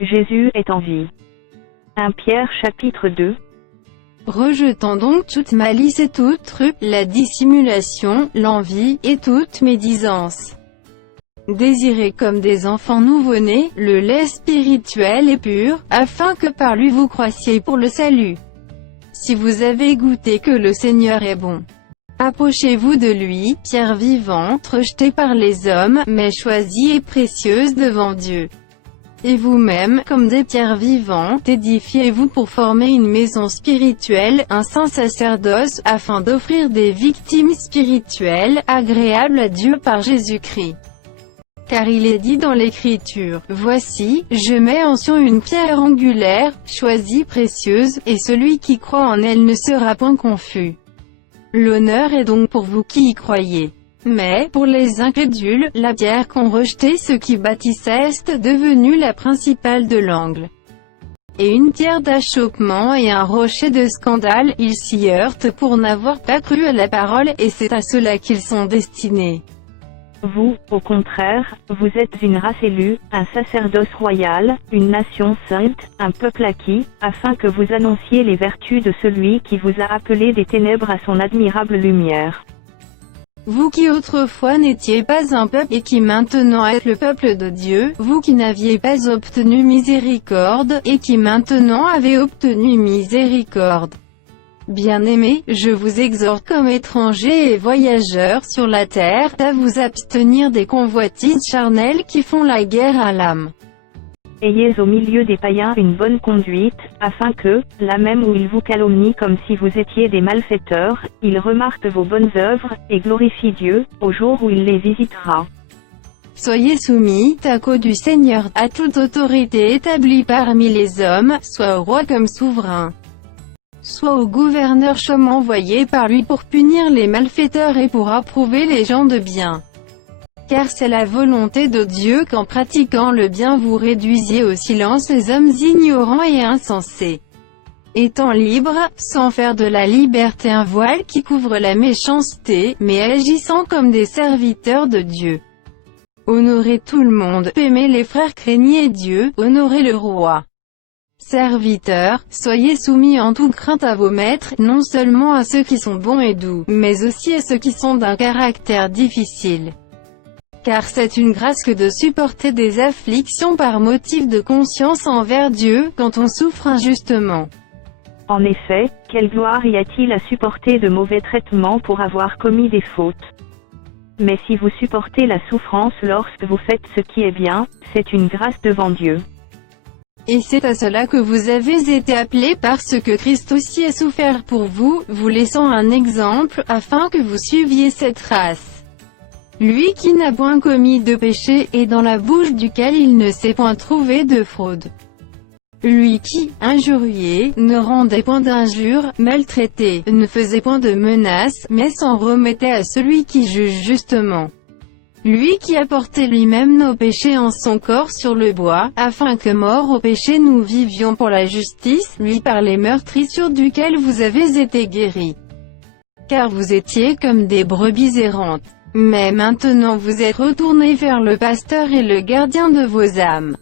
Jésus est en vie. 1 Pierre chapitre 2. Rejetant donc toute malice et toute truc, la dissimulation, l'envie, et toute médisance. Désirez comme des enfants nouveau-nés, le lait spirituel et pur, afin que par lui vous croissiez pour le salut. Si vous avez goûté que le Seigneur est bon. Approchez-vous de lui, pierre vivante, rejetée par les hommes, mais choisie et précieuse devant Dieu. Et vous-même, comme des pierres vivantes, édifiez-vous pour former une maison spirituelle, un saint sacerdoce, afin d'offrir des victimes spirituelles, agréables à Dieu par Jésus-Christ. Car il est dit dans l'Écriture, « Voici, je mets en Sion une pierre angulaire, choisie précieuse, et celui qui croit en elle ne sera point confus. » L'honneur est donc pour vous qui y croyez. Mais, pour les incrédules, la pierre qu'ont rejetée ceux qui bâtissaient est devenue la principale de l'angle. Et une pierre d'achoppement et un rocher de scandale, ils s'y heurtent pour n'avoir pas cru à la parole, et c'est à cela qu'ils sont destinés. Vous, au contraire, vous êtes une race élue, un sacerdoce royal, une nation sainte, un peuple acquis, afin que vous annonciez les vertus de celui qui vous a appelé des ténèbres à son admirable lumière. Vous qui autrefois n'étiez pas un peuple et qui maintenant êtes le peuple de Dieu, vous qui n'aviez pas obtenu miséricorde, et qui maintenant avez obtenu miséricorde. Bien-aimés, je vous exhorte comme étrangers et voyageurs sur la terre, à vous abstenir des convoitises charnelles qui font la guerre à l'âme. Ayez au milieu des païens une bonne conduite, afin que, là même où ils vous calomnient comme si vous étiez des malfaiteurs, ils remarquent vos bonnes œuvres, et glorifient Dieu, au jour où il les visitera. Soyez soumis, à cause du Seigneur, à toute autorité établie parmi les hommes, soit au roi comme souverain, soit au gouverneur comme envoyé par lui pour punir les malfaiteurs et pour approuver les gens de bien. Car c'est la volonté de Dieu qu'en pratiquant le bien vous réduisiez au silence les hommes ignorants et insensés. Étant libres, sans faire de la liberté un voile qui couvre la méchanceté, mais agissant comme des serviteurs de Dieu. Honorez tout le monde, aimez les frères, craignez Dieu, honorez le roi. Serviteurs, soyez soumis en toute crainte à vos maîtres, non seulement à ceux qui sont bons et doux, mais aussi à ceux qui sont d'un caractère difficile. Car c'est une grâce que de supporter des afflictions par motif de conscience envers Dieu, quand on souffre injustement. En effet, quelle gloire y a-t-il à supporter de mauvais traitements pour avoir commis des fautes? Mais si vous supportez la souffrance lorsque vous faites ce qui est bien, c'est une grâce devant Dieu. Et c'est à cela que vous avez été appelés parce que Christ aussi a souffert pour vous, vous laissant un exemple, afin que vous suiviez cette race. Lui qui n'a point commis de péché, et dans la bouche duquel il ne s'est point trouvé de fraude. Lui qui, injurié, ne rendait point d'injures, maltraité, ne faisait point de menaces, mais s'en remettait à celui qui juge justement. Lui qui a porté lui-même nos péchés en son corps sur le bois, afin que morts au péché nous vivions pour la justice, lui par les meurtrissures duquel vous avez été guéris. Car vous étiez comme des brebis errantes. Mais maintenant vous êtes retournés vers le pasteur et le gardien de vos âmes.